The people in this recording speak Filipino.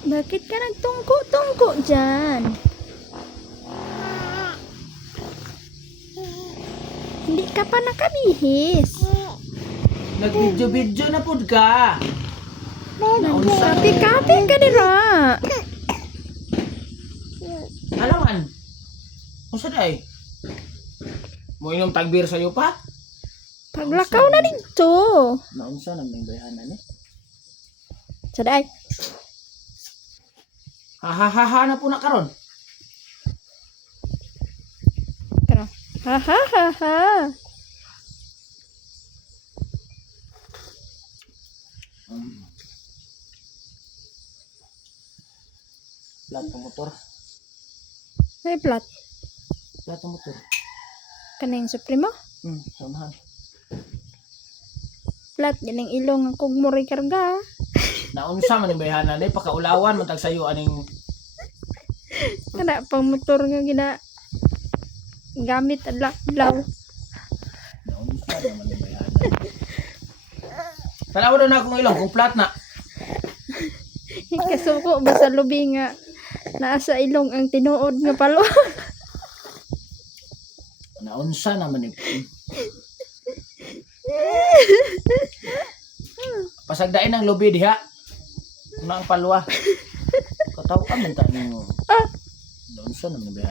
Bakit ka nagtungko-tungko dyan? Hindi ka pa nakabihis. Nag-video-video na pud ka. Nagkape-kape ka nila. Alaman. Unsa day? Mo inom tagbir sayo pa? Paglakaw na dito. Naunsa nang bayhanan ni? Saday. Ha na po na karon. Kano? Ha ha ha ha. Plat ng motor. Ay, plat. Plat ng motor. Kaning Supremo? Samahan. Plat, ganing ilong ang kugmuri karga. Naunsa man ang bayhanan ni pakaulawan man tag sayo aning Kada pang motor nga gina gamit adlaw. naunsa naman ang bayhanan. Tanaw daw na akong ilong kung plat na. Kasuko ba sa lubi nga naa sa ilong ang tinuod nga palo. Naunsa naman ni. Pasagdain ang lubi diha. Una ang palwa. Kataw ka man ta ninyo. Naunsa naman ang bayhanan.